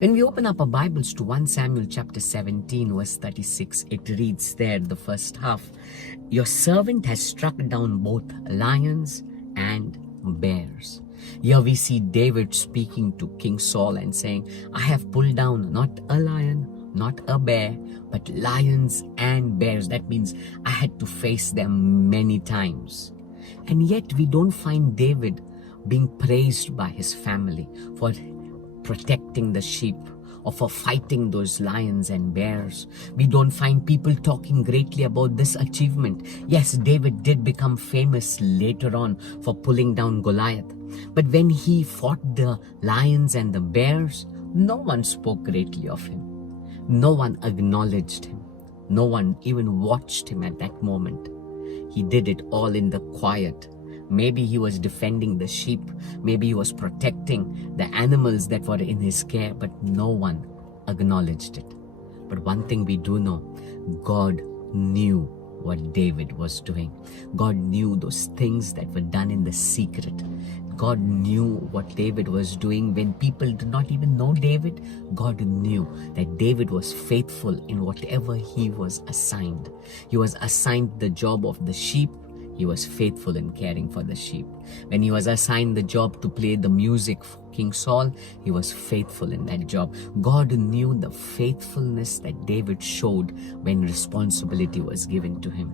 When we open up our Bibles to 1 Samuel chapter 17 verse 36, it reads there, the first half, "Your servant has struck down both lions and bears." Here we see David speaking to King Saul and saying, "I have pulled down not a lion, not a bear, but lions and bears." That means I had to face them many times. And yet we don't find David being praised by his family for protecting the sheep or for fighting those lions and bears. We don't find people talking greatly about this achievement. Yes, David did become famous later on for pulling down Goliath. But when he fought the lions and the bears, no one spoke greatly of him. No one acknowledged him. No one even watched him at that moment. He did it all in the quiet. Maybe he was defending the sheep. Maybe he was protecting the animals that were in his care, but no one acknowledged it. But one thing we do know, God knew what David was doing. God knew those things that were done in the secret. God knew what David was doing when people did not even know David. God knew that David was faithful in whatever he was assigned. He was assigned the job of the sheep. He was faithful in caring for the sheep. When he was assigned the job to play the music for King Saul, he was faithful in that job. God knew the faithfulness that David showed when responsibility was given to him.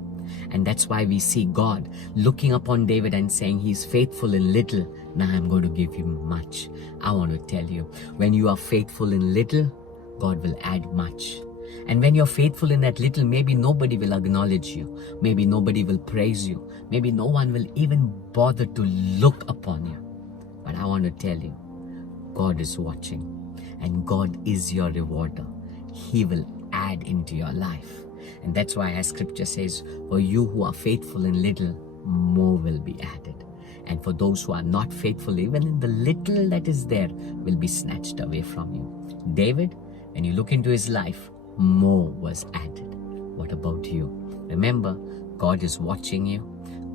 And that's why we see God looking upon David and saying, "He's faithful in little, now I'm going to give him much." I want to tell you, when you are faithful in little, God will add much. And when you're faithful in that little, maybe nobody will acknowledge you. Maybe nobody will praise you. Maybe no one will even bother to look upon you. But I want to tell you, God is watching and God is your rewarder. He will add into your life. And that's why, as scripture says, for you who are faithful in little, more will be added. And for those who are not faithful, even in the little that is there, will be snatched away from you. David, when you look into his life, more was added. What about you? Remember, God is watching you.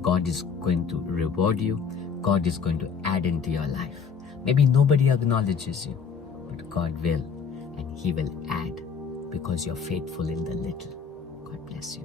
God is going to reward you. God is going to add into your life. Maybe nobody acknowledges you, but God will, and He will add because you're faithful in the little. God bless you.